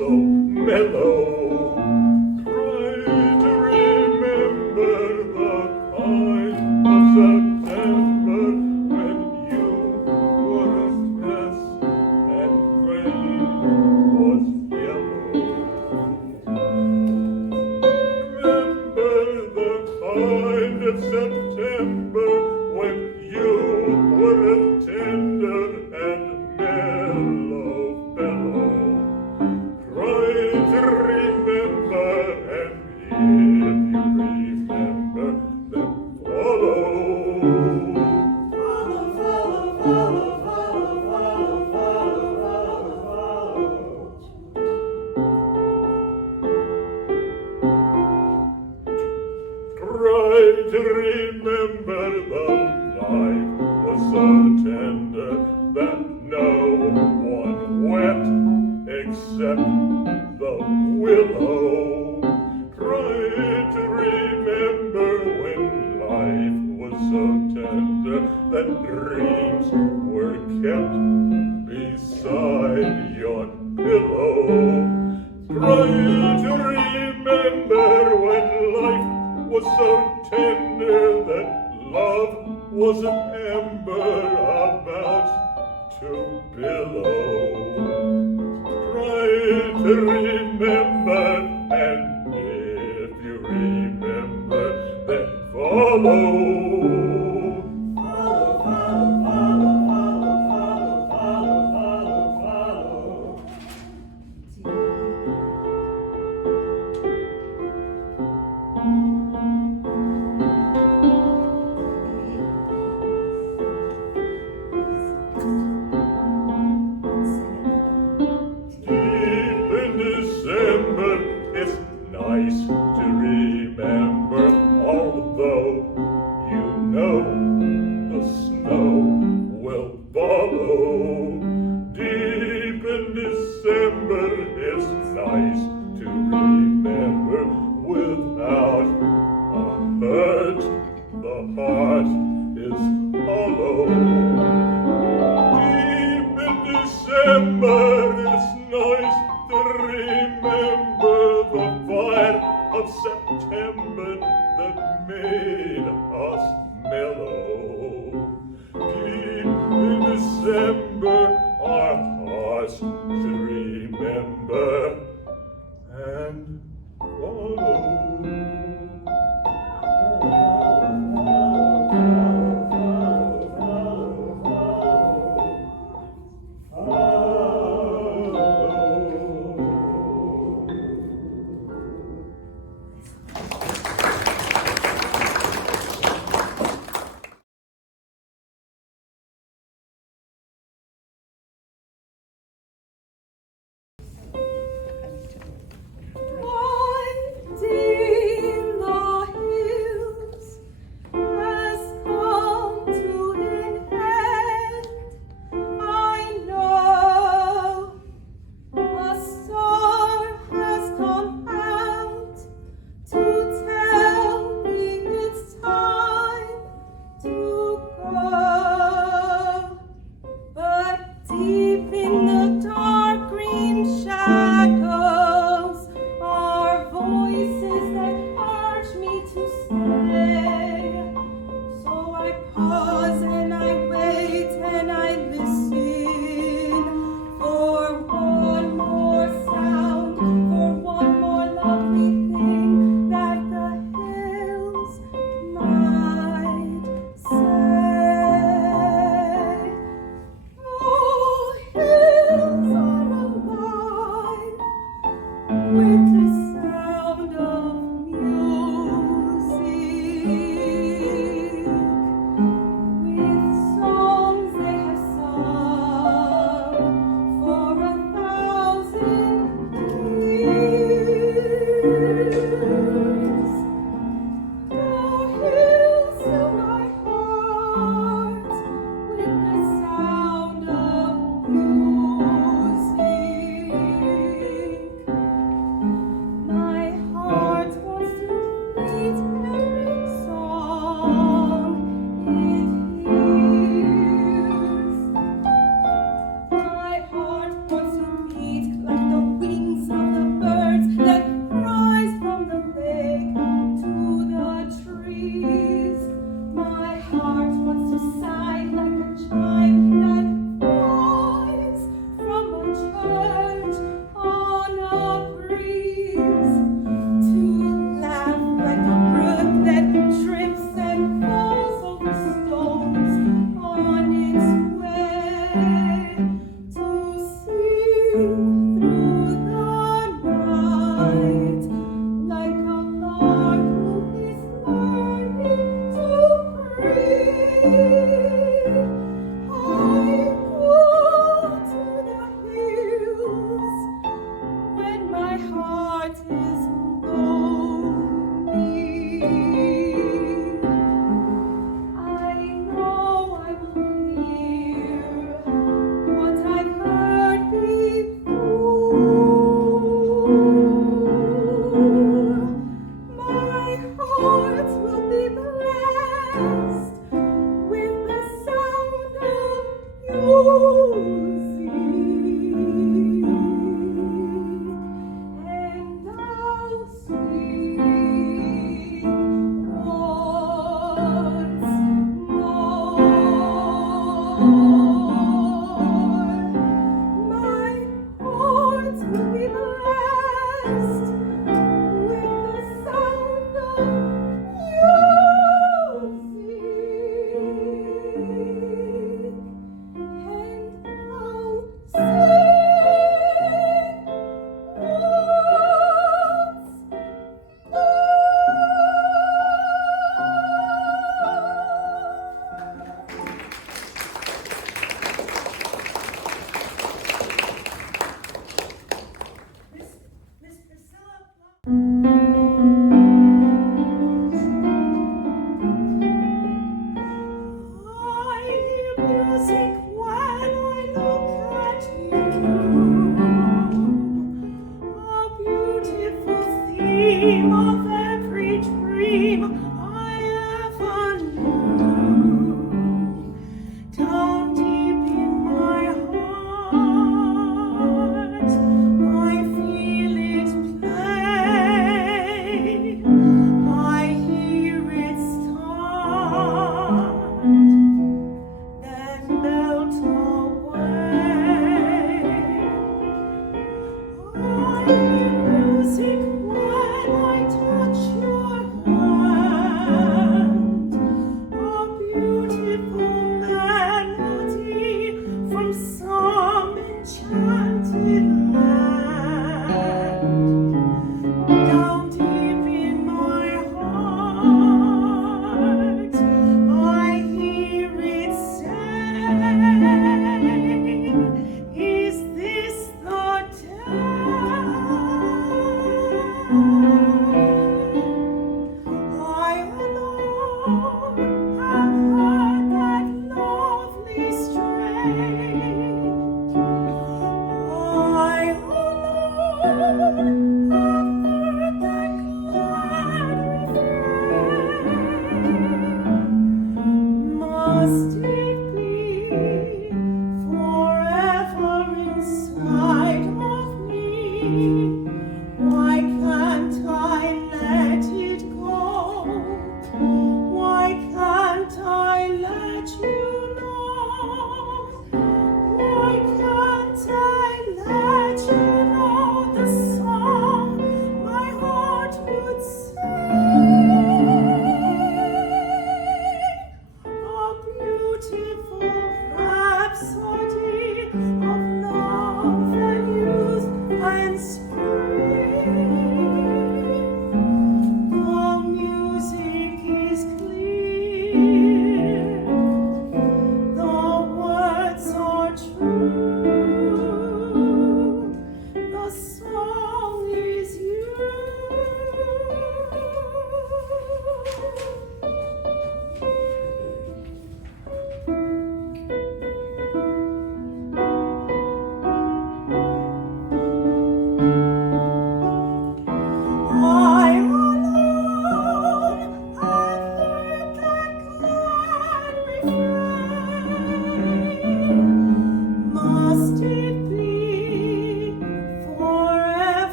so mellow. Try to remember the kind of September when you were as dress and grain was yellow. Remember the kind of September when you were a tender and mellow fellow. Try to remember, and if you remember, then follow. Try to remember the life was so tender that no one wept except the willow. Try to remember when life was so tender that dreams were kept beside your pillow. Try to remember when life was so tender that love was an ember about to billow. Try to remember, and if you remember, then follow. It's nice to remember, although you know the snow will follow. Deep in December, it's nice to remember without a hurt. The heart is hollow. Deep in December, it's nice to remember the fire of September that made us mellow. Deep in December, our hearts should remember and follow.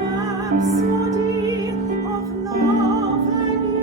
Rhapsody of love and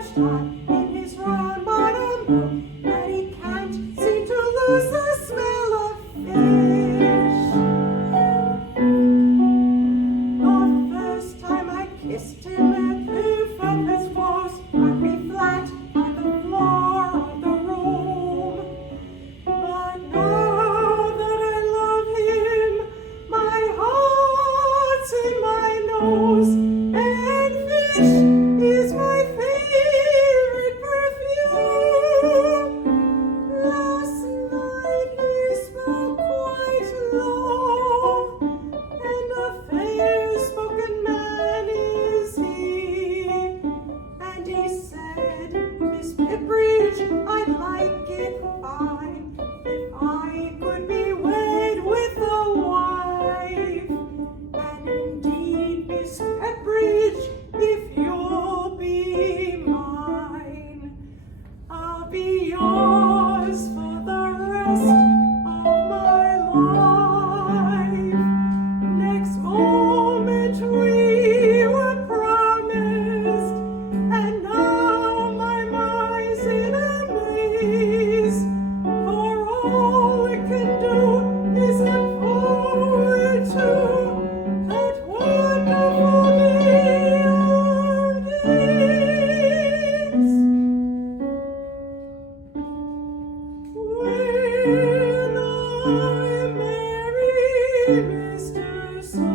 much time in his round bottom boat that he can't seem to lose the smell of fish. The first time I kissed him and he from his woes knocked me flat on the floor of the room. But now that I love him, my heart's in my nose, and fish is my favorite perfume. Last night he spoke quite low, and a fair-spoken man is he. And he said, Miss Pipperidge, I'd like it fine if I could be wed with a wife. And indeed, Miss Pepperidge, if you'll be mine, I'll be yours for the rest of my life. Next moment we were promised, and now my mind's in a maze. For all it can do is look forward to that wonderful day of days. When I marry Mr. Snow,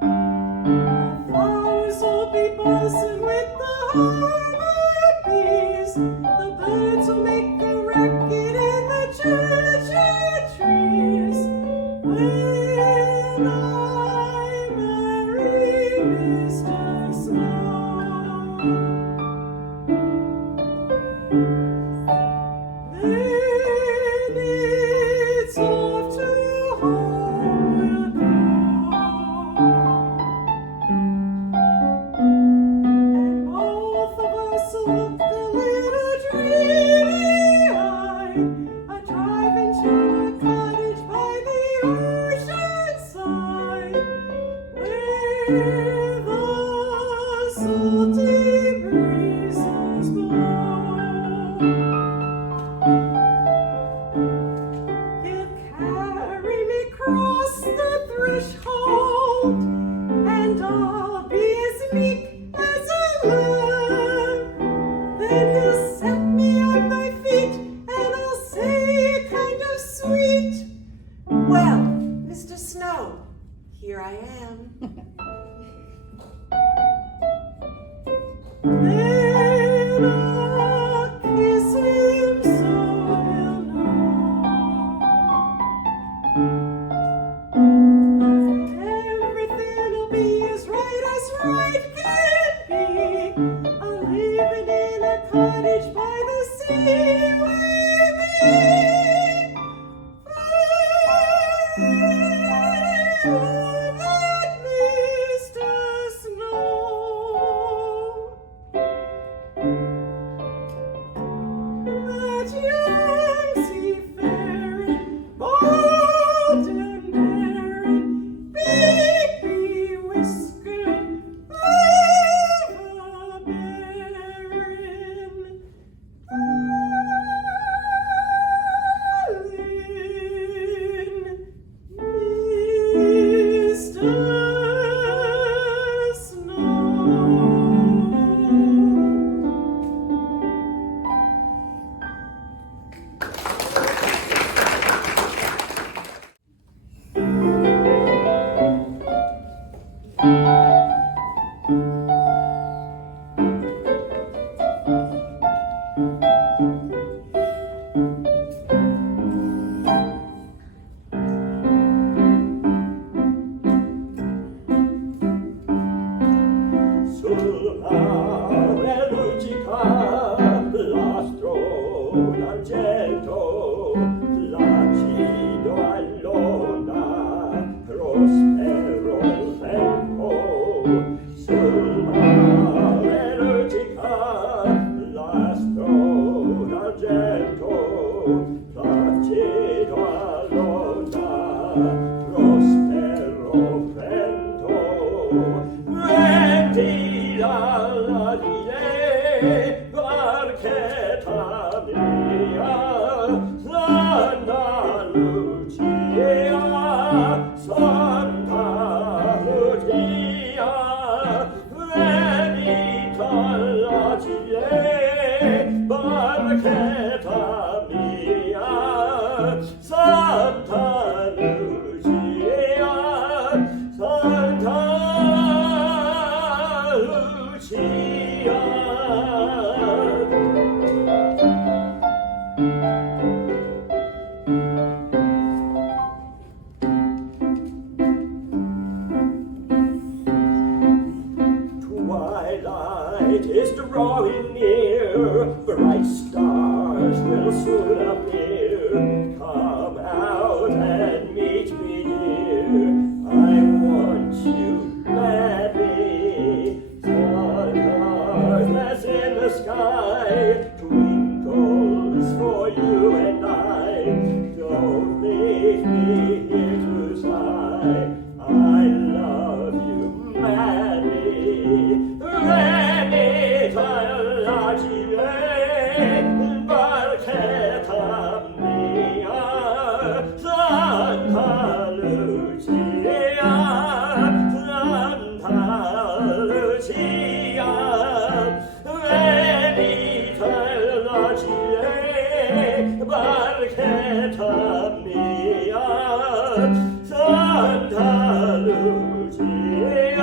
the flowers will be buzzing with the harvard bees. The birds will make a racket in the churchyard trees. When I marry Mr. Snow, then it's off to home we'll go. And both of us look a little dreamy-eyed, a-driving to a cottage by the ocean side, where the salty breezes blow. He'll carry me across the threshold, and I'll be as meek as a lamb. Then he'll set me on my feet, and I'll say kind of sweet, well, Mr. Snow, here I am. Then I'll kiss him so he'll know. Everything'll be as right can be. I'm living in a cottage by the sea with me. That Mr. Snow, that young seafaring, bold and daring, big whiskered, overbearing, Mr. Snow. Sul mare luccica l'astro d'argento, placido all'onda, prospero il tempo. Sul mare luccica l'astro d'argento, placido all'onda, prospero il vento. Venti alloggie, barchetta mia, Santa Lucia, Santa Lucia. Twilight is drawing near, bright stars will soon appear. Come out and meet me here, I want you madly. Stardust in the sky twinkles for you and I. Don't leave me here to sigh, I love you madly. Venita alloggie, barchetta mia, Santa Lucia, Santa Lucia. Venita alloggie, barchetta mia, Santa Lucia.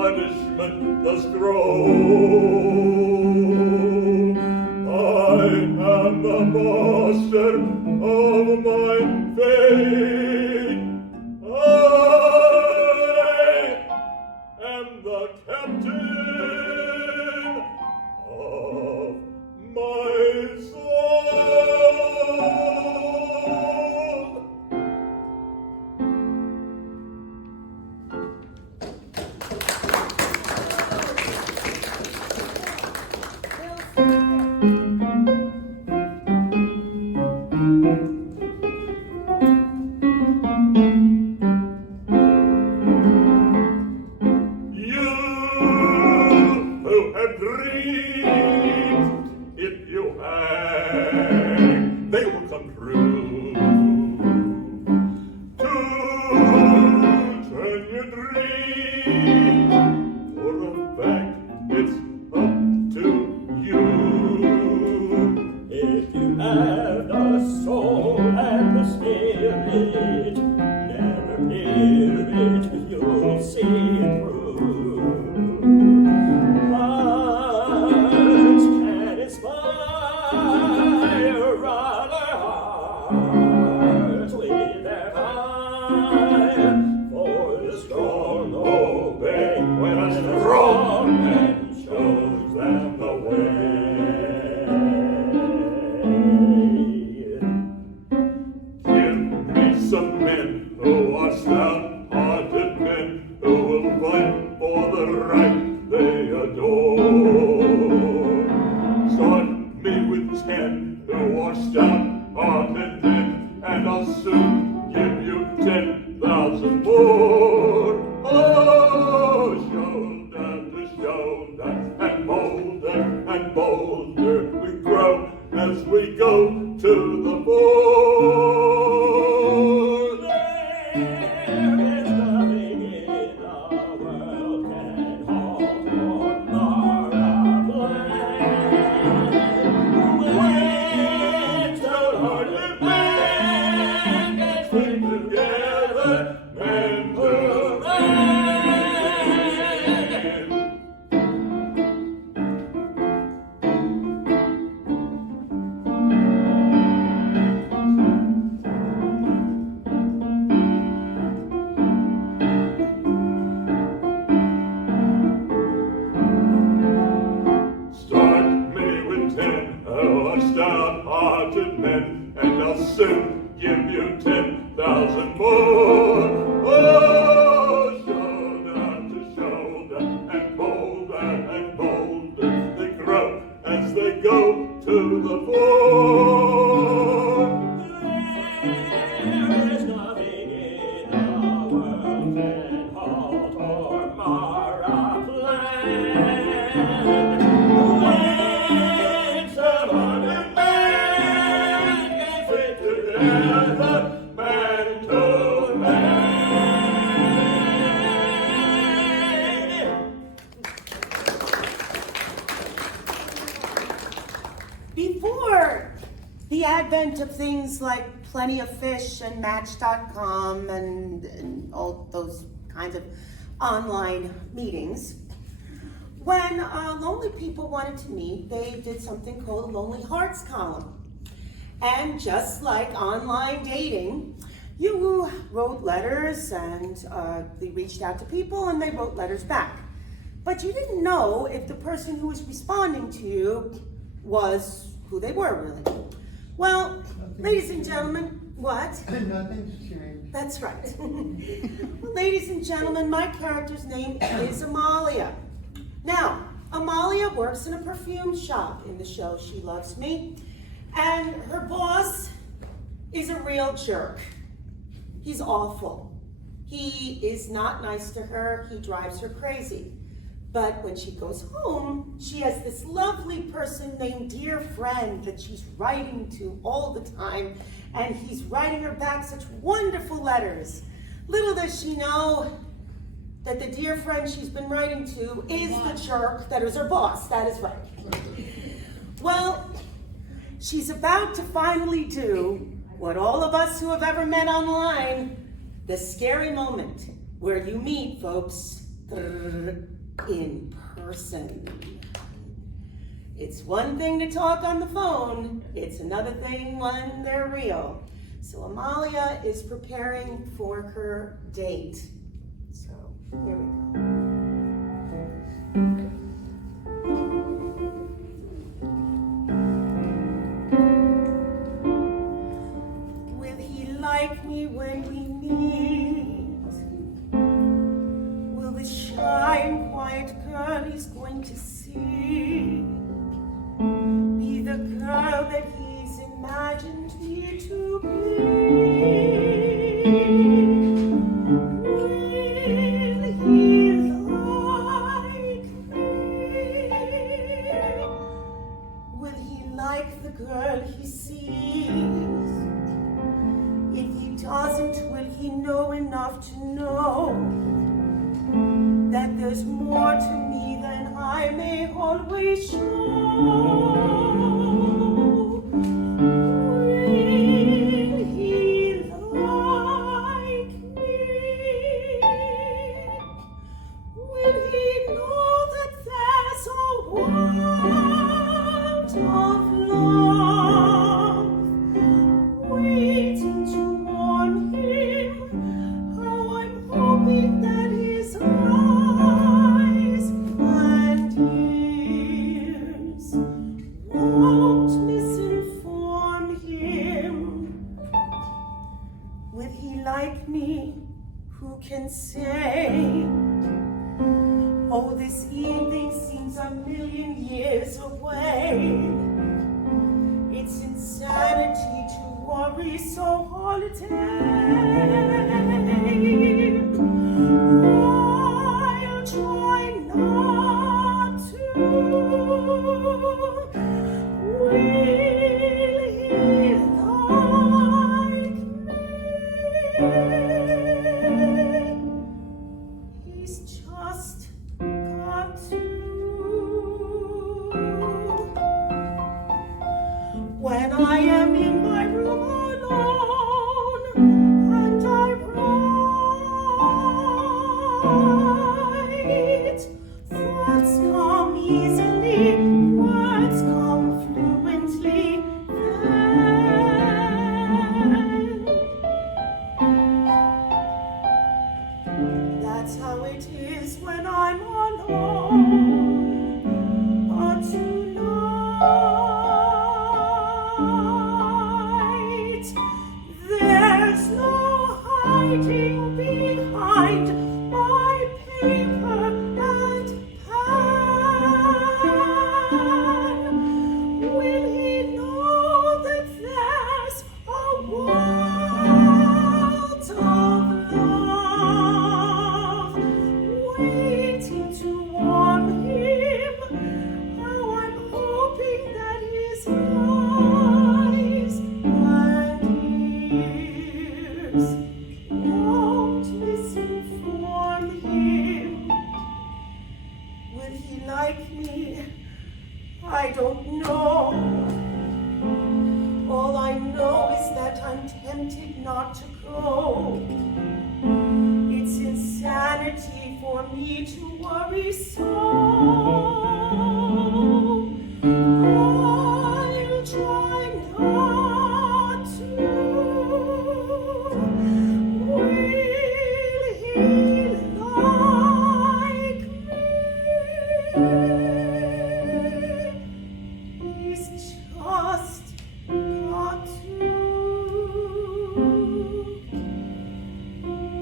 punishment thus grow. I am the master of my fate. I am the captain of my soul. Before the advent of things like Plenty of Fish and Match.com and all those kinds of online meetings, when lonely people wanted to meet, they did something called a Lonely Hearts column. And just like online dating, you wrote letters and they reached out to people and they wrote letters back. But you didn't know if the person who was responding to you was who they were, really. Well, ladies and gentlemen, what? Nothing's changed. That's right. Well, ladies and gentlemen, my character's name is Amalia. Now, Amalia works in a perfume shop in the show She Loves Me, and her boss is a real jerk. He's awful. He is not nice to her. He drives her crazy. But when she goes home, she has this lovely person named Dear Friend that she's writing to all the time, and he's writing her back such wonderful letters. Little does she know that the dear friend she's been writing to is the jerk that is her boss. That is right. Well, she's about to finally do what all of us who have ever met online, the scary moment where you meet, folks, in person. It's one thing to talk on the phone, it's another thing when they're real. So Amalia is preparing for her date. So here we go. Will he like me when we meet? Will the shy and quiet girl he's going to see be the girl that he's imagined me to be? Will he like me? Will he like the girl he sees? If he doesn't, will he know enough to know that there's more to me than I may always show? Will he like me? Will he know that there's a world of love waiting to warm him? How I'm hoping that his eyes and ears won't misinform him. Will he like me? Who can say? Oh, this evening seems a million years away. It's insanity to worry so holiday. I'll try not to. Will he like me? He's just got to. When I am in my room alone and I write, thoughts come easily, words come fluently. Then that's how it is when I'm alone. But tonight, there's no hiding behind my paper and pen. Will he know that there's a world of love waiting to warm him? How I'm hoping that his eyes and ears won't misinform him. Will he like me? I don't know. All I know is that I'm tempted not to go. It's insanity for me to worry so. I'll try not to. Will he like me? He's just got to.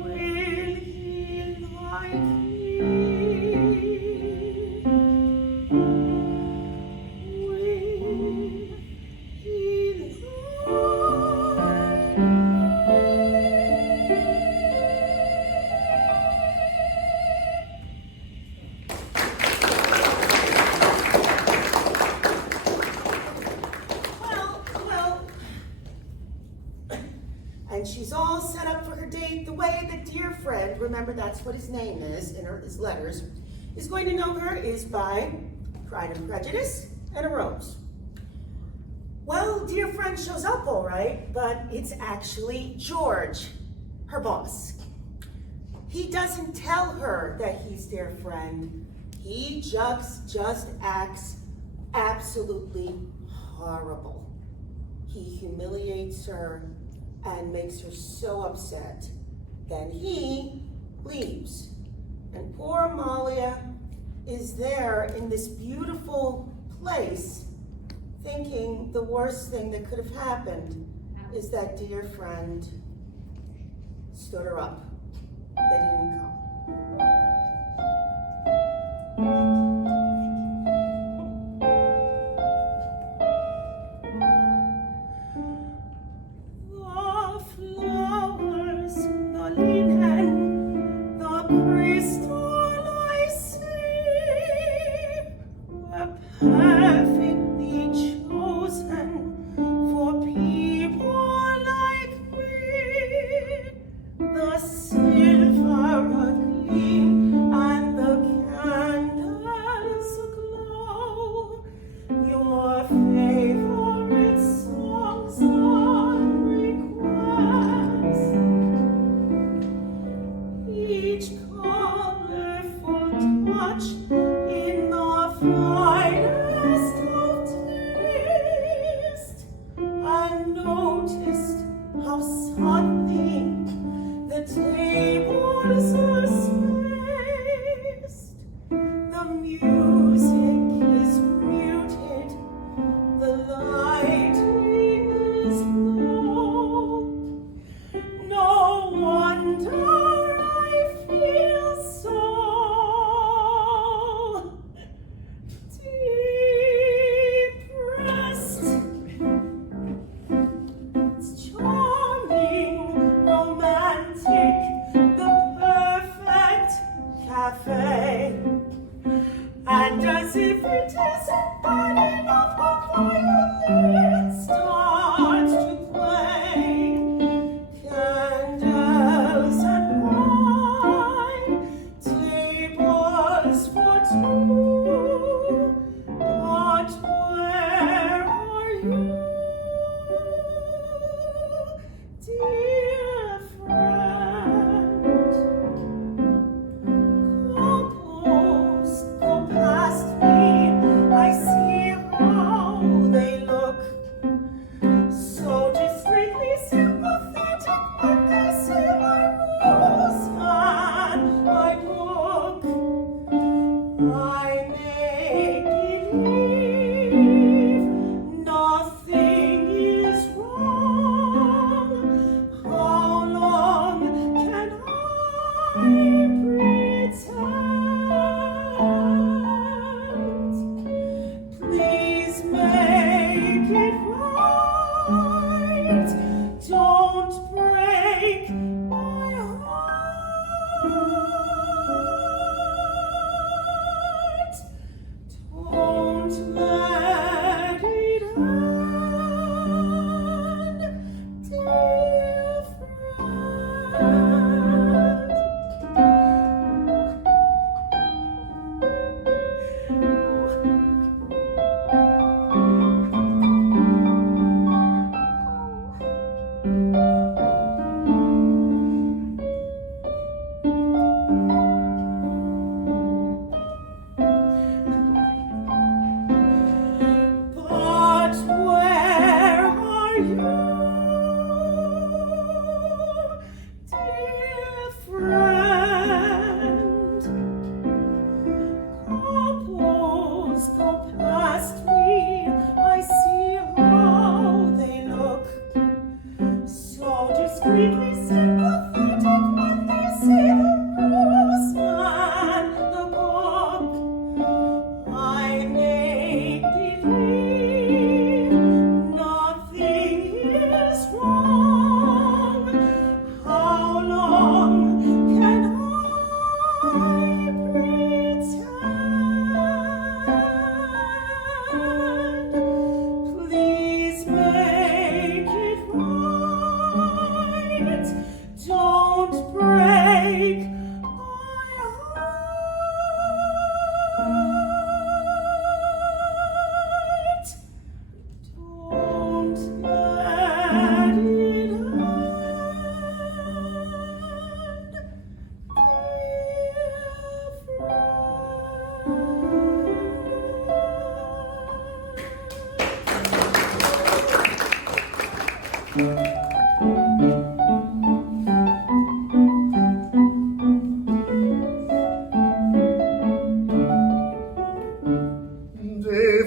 Will he like me? And she's all set up for her date the way the dear friend, remember that's what his name is in his letters, is going to know her is by Pride and Prejudice and a rose. Well, dear friend shows up all right, but it's actually George, her boss. He doesn't tell her that he's their friend. He just acts absolutely horrible. He humiliates her and makes her so upset. Then he leaves. And poor Amalia is there in this beautiful place, thinking the worst thing that could have happened is that dear friend stood her up. They didn't come. The flowers, the linen, the crystal I see were perfectly chosen for people like me. The silver agleam and the candles aglow, your favorite songs on request. Each colorful touch in the finest of taste, and noticed how suddenly the tables are spaced. The music is muted, the lighting is low. No wonder I feel so depressed. It's charming, romantic, the perfect cafe. And as if it isn't bad enough, a violin starts to play. Candles and wine, tables for two. But where are you, dear friend? Couples go past me, I see how they look, so discreetly sympathetic when they say my rules and my book. I make believe nothing is wrong. How long can I pretend? Please make it right. Don't break my heart.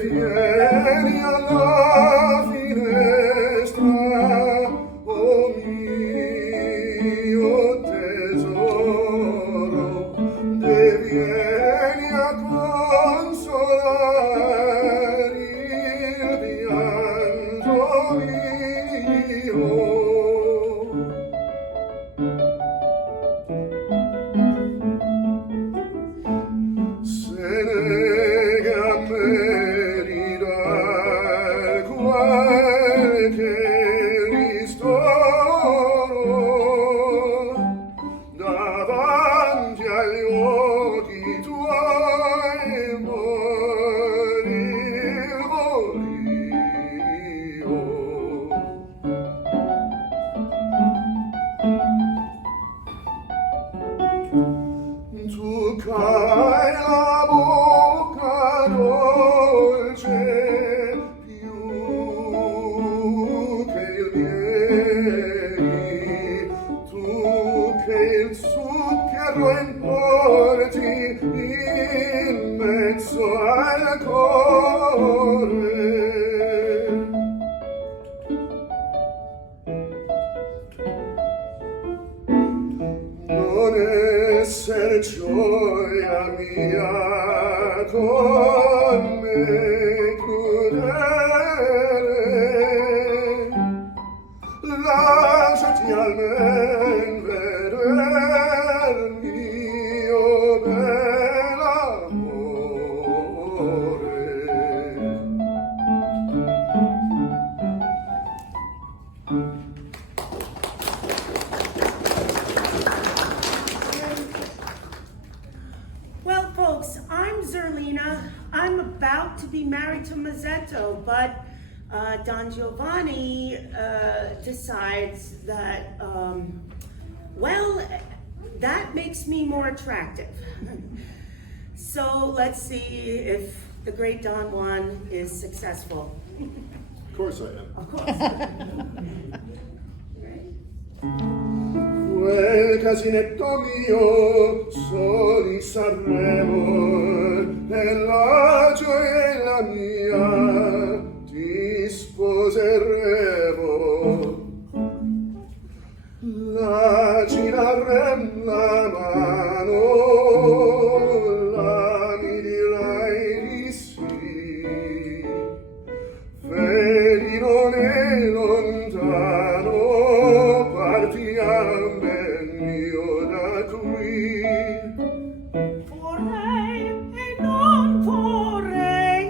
Vieni alla finestra, oh mio tesoro, vieni a consolare il pianto mio. Se nega a me qualche ristoro davanti agli occhi tuoi morirò io. Tu cai la bocca dolce il zucchero importi in mezzo al cuore. Non esser gioia mia con me crudele, lasciati almen veder mio bell'amore. Well, folks, I'm Zerlina. I'm about to be married to Mazzetto, but Don Giovanni decides that, well, that makes me more attractive. So let's see if the great Don Juan is successful. Of course I am. Of course. Quel casinetto mio, soli Sanremo, e la gioia mia, ti sposeremo. La girarrem la mano, la mi dirai di sì. Vedi non è lontano, partiamo ben mio da qui. Vorrei e non vorrei,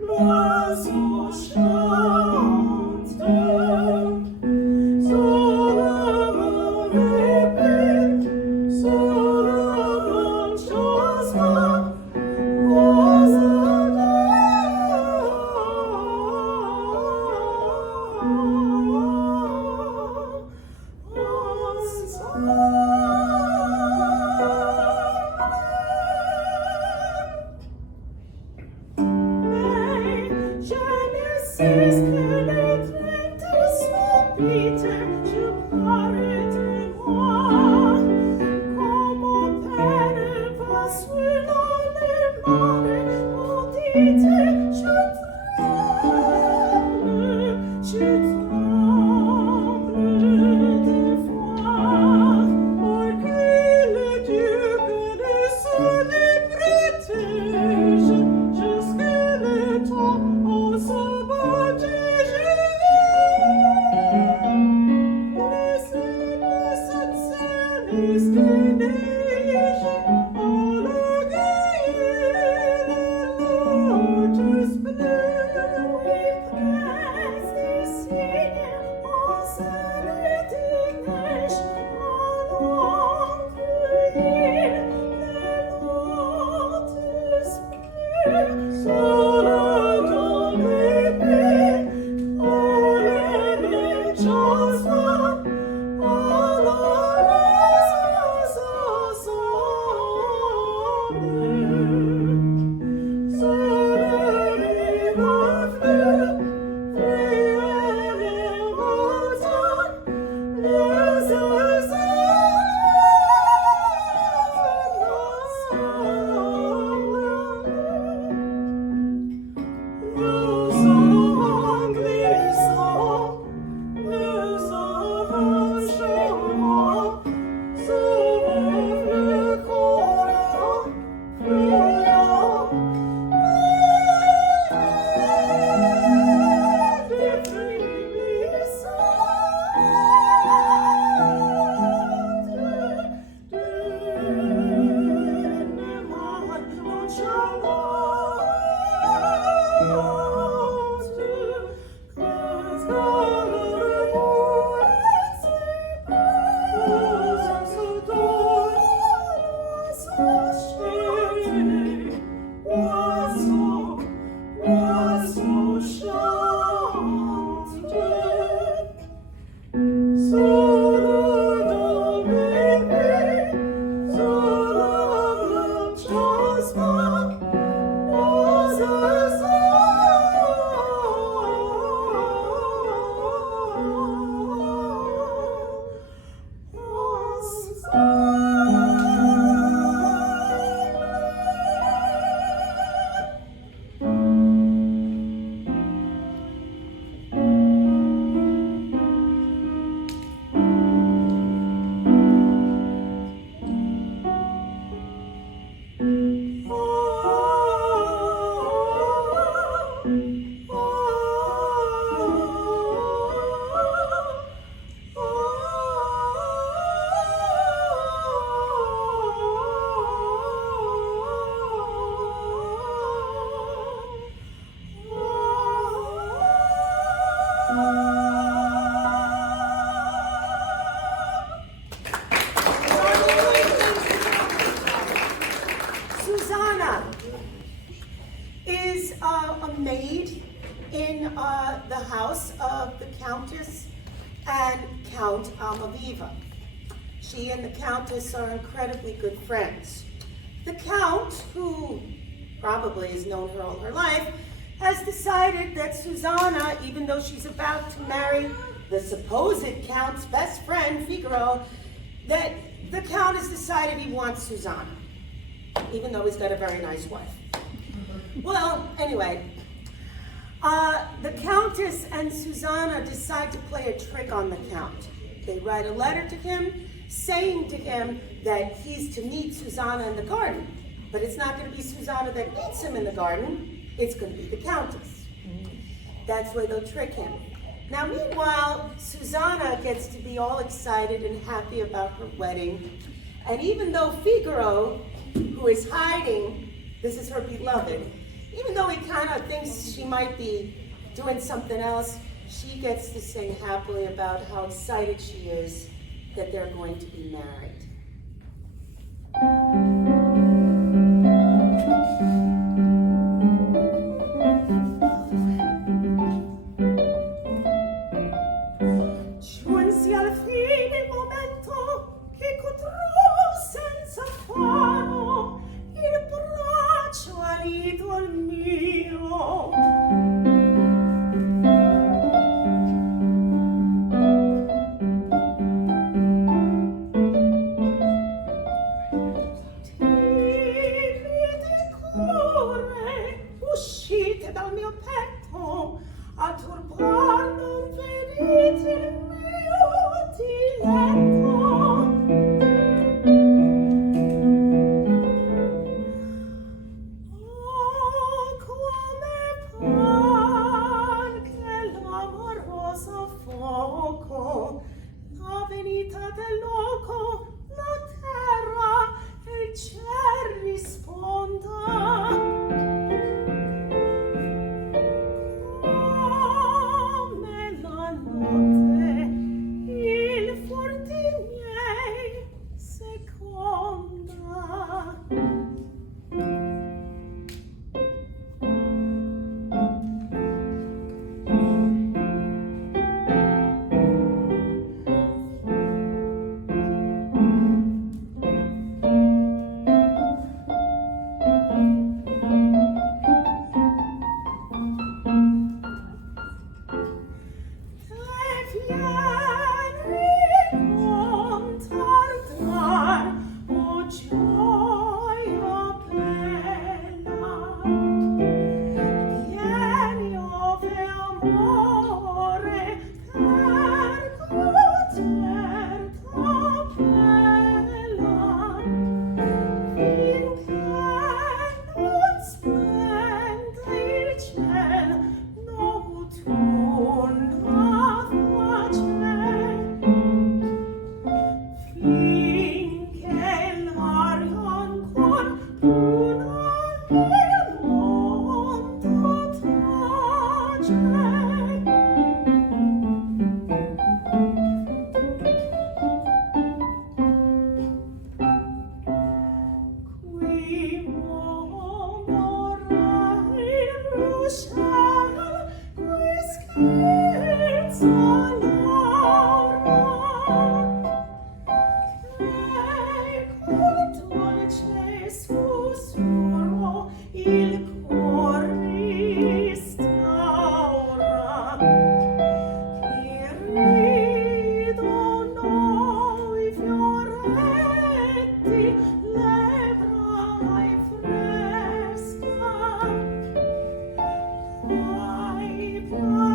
l'oiseau chante, Solomon répète, Solomon chante, Genesis pénétré son Peter, je parle de moi, comme mon père va sur les mares, on dit je tremble de foi, pour que le Dieu connaisse les protège, jusque le temps où se baptise. Susanna is a maid in the house of the Countess and Count Almaviva. She and the Countess are incredibly good friends. The Count, who probably has known her all her life, has decided that Susanna, even though she's about to marry the supposed Count's best friend, Figaro, that the Count has decided he wants Susanna, even though he's got a very nice wife. Well, anyway, the Countess and Susanna decide to play a trick on the Count. They write a letter to him saying to him that he's to meet Susanna in the garden. But it's not going to be Susanna that meets him in the garden, it's going to be the Countess. That's where they'll trick him. Now, meanwhile, Susanna gets to be all excited and happy about her wedding. And even though Figaro, who who is hiding. This is her beloved. Even though he kind of thinks she might be doing something else, she gets to sing happily about how excited she is that they're going to be married. Giunsi al fine il momento che contrò senza faro il braccio all'idol mio. Uscite dal mio petto a turbar non venite il mio diletto. Oh, come par che l'amoroso fuoco, la venita del loco, la terra e il ciel risponda.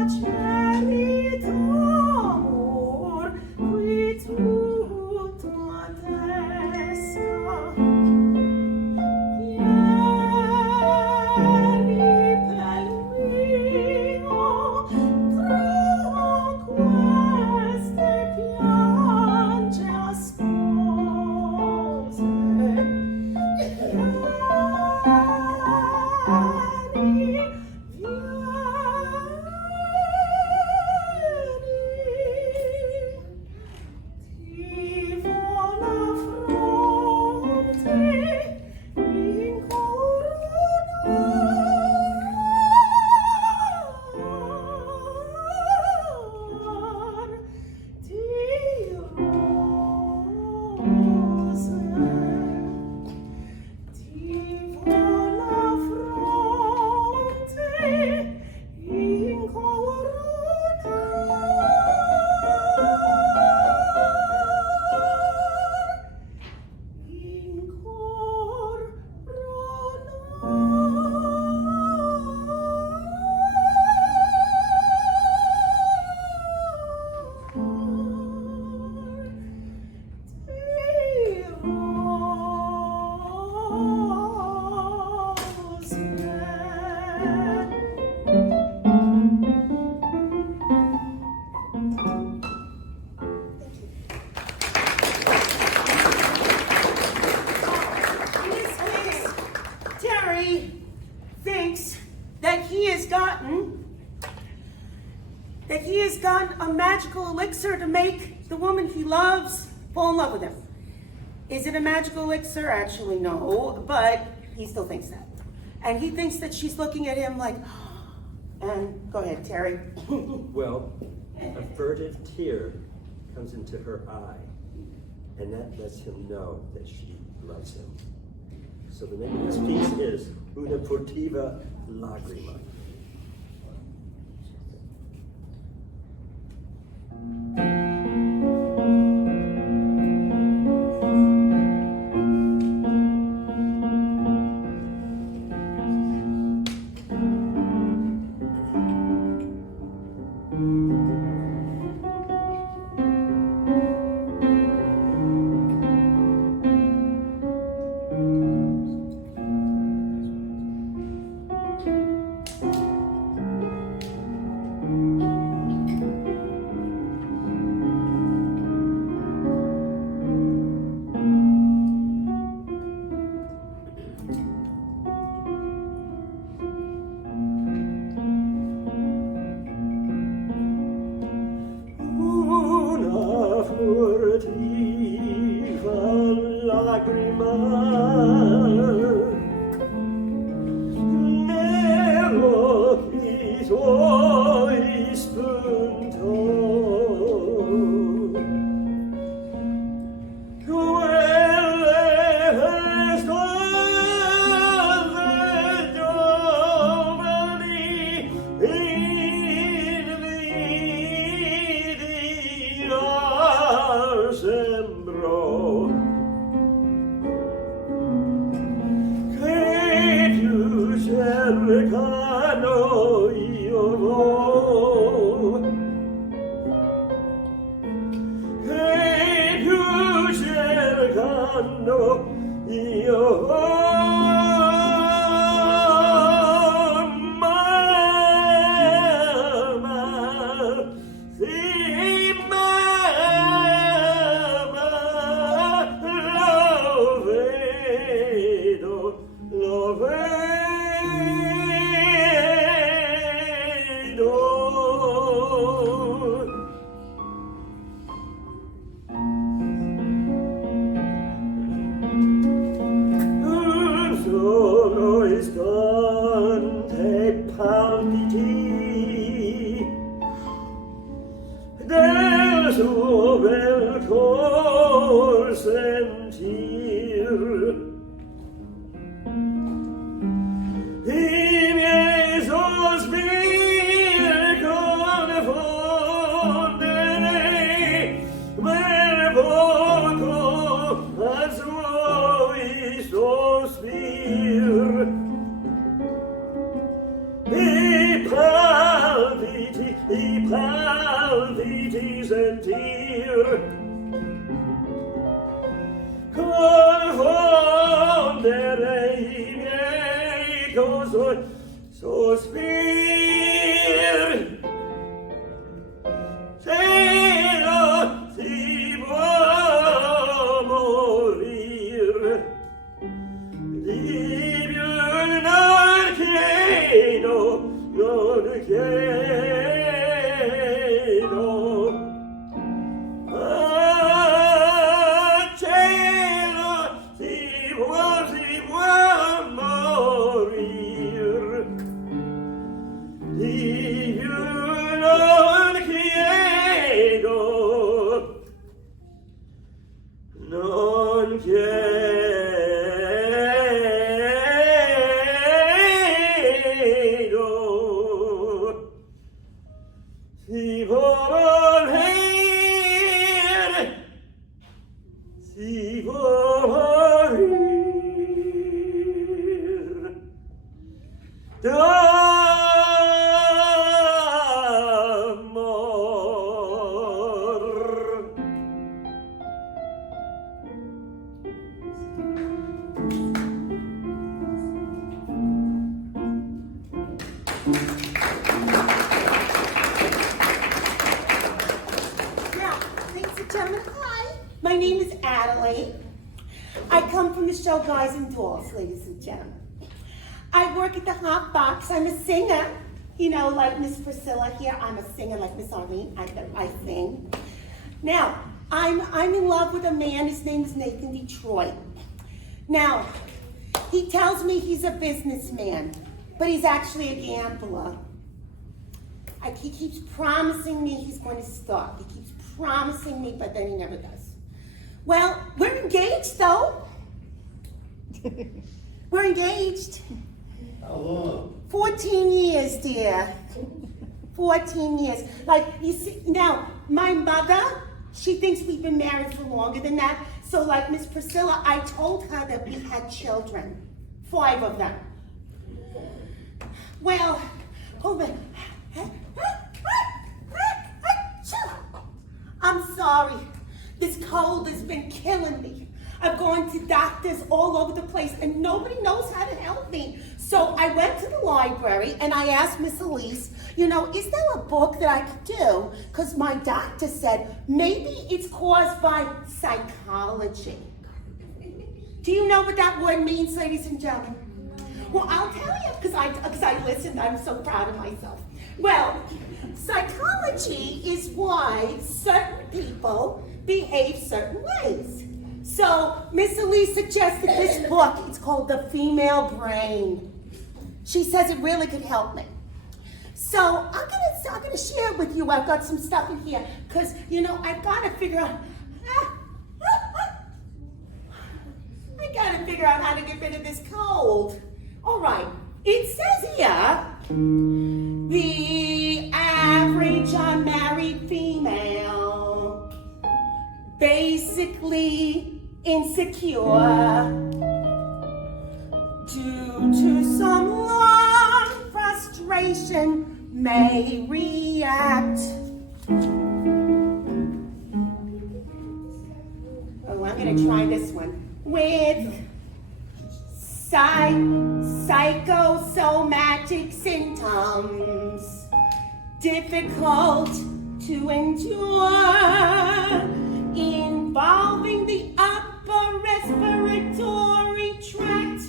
Piace has gotten a magical elixir to make the woman he loves fall in love with him. Is it a magical elixir? Actually, no, but he still thinks that. And he thinks that she's looking at him like, and go ahead, Terry. Well, a furtive tear comes into her eye, and that lets him know that she loves him. So the name of this piece is Una furtiva lagrima. My name is Adelaide. I come from the show Guys and Dolls, ladies and gentlemen. I work at the Hot Box. I'm a singer. You know, like Miss Priscilla here, I'm a singer like Miss Arlene. I sing. Now, I'm in love with a man. His name is Nathan Detroit. Now, he tells me he's a businessman, but he's actually a gambler. He keeps promising me he's going to stop. He keeps promising me, but then he never does. Well, we're engaged, though. We're engaged. How long? 14 years, dear. 14 years. Like, you see, now, my mother, she thinks we've been married for longer than that. So, like Miss Priscilla, I told her that we had children. 5 of them. Well, hold on. I'm sorry. This cold has been killing me. I've gone to doctors all over the place and nobody knows how to help me. So I went to the library and I asked Miss Elise, you know, is there a book that I could do? Because my doctor said maybe it's caused by psychology. Do you know what that word means, ladies and gentlemen? Well, I'll tell you because I listened. I'm so proud of myself. Well, psychology is why certain people behave certain ways. So Miss Elise suggested this book. It's called The Female Brain. She says it really could help me. So I'm gonna share it with you. I've got some stuff in here because you know I've got to figure out. I got to figure out how to get rid of this cold. All right. It says here the average unmarried female, basically insecure due to some long frustration, may react. Oh, I'm gonna try this one. With psychosomatic symptoms, difficult to endure, involving the upper respiratory tract.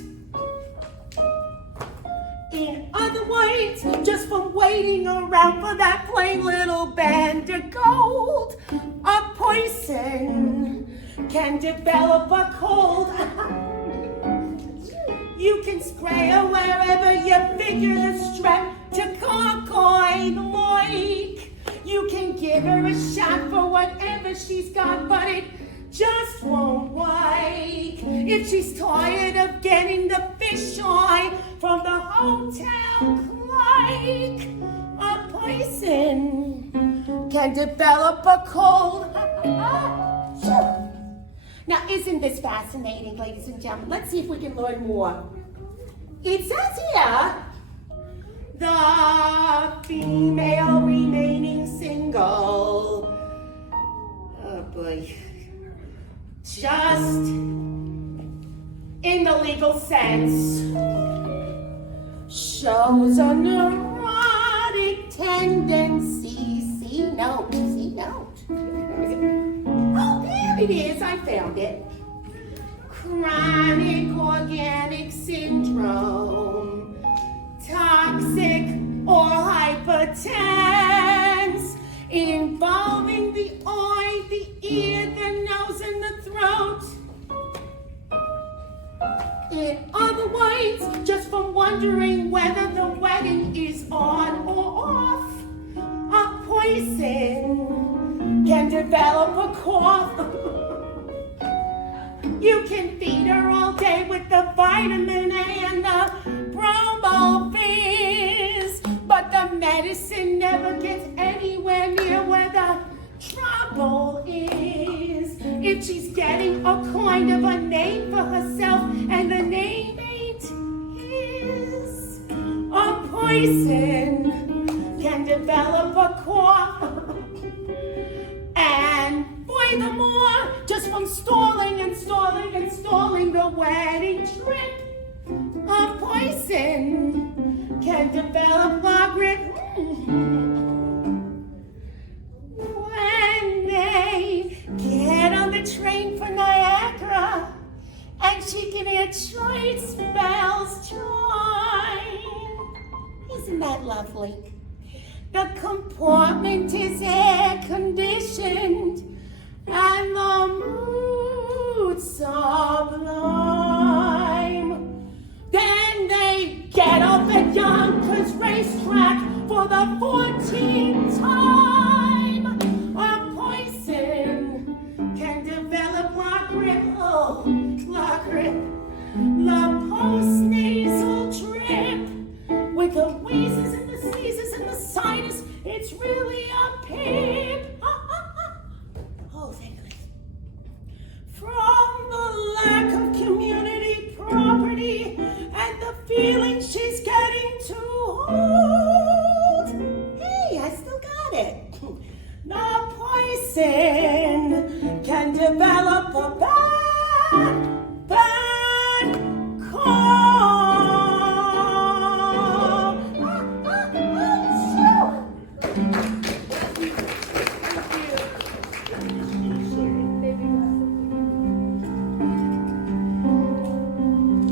In other words, just from waiting around for that plain little band of gold, a person can develop a cold. You can spray her wherever you figure the strap to conquer the moik. You can give her a shot for whatever she's got, but it just won't work. If she's tired of getting the fish eye from the hotel clerk, a person can develop a cold. Now, isn't this fascinating, ladies and gentlemen? Let's see if we can learn more. It says here, the female remaining single. Oh boy. Just in the legal sense, shows a neurotic tendency. See note. Oh, there it is. I found it. Chronic organic syndrome, toxic or hypertense, involving the eye, the ear, the nose, and the throat. In other words, just from wondering whether the wedding is on or off, a person can develop a cough. You can feed her all day with the vitamin A and the bromo fizz, but the medicine never gets anywhere near where the trouble is. If she's getting a kind of a name for herself and the name ain't his, a person can develop a cough. And furthermore, just from stalling the wedding trip, a person can develop Margaret when they get on the train for Niagara and she can hear choice bells chime. lovely. The compartment is air conditioned, and the mood sublime. Then they get off at Yonkers racetrack for the 14th time. A poison can develop la grippe, oh, la grippe. The post-nasal trip with the wheezes and the sneezes and the sinus, it's really a pip. Oh, thank goodness. From the lack of community property and the feeling she's getting too old. Hey, I still got it. The poison can develop a bad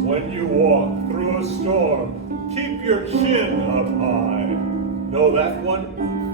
When you walk through a storm, keep your chin up high. Know that one?